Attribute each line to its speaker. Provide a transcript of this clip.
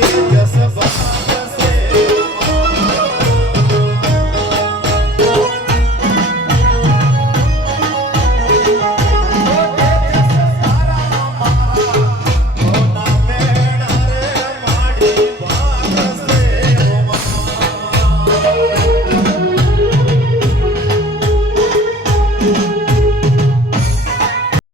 Speaker 1: this.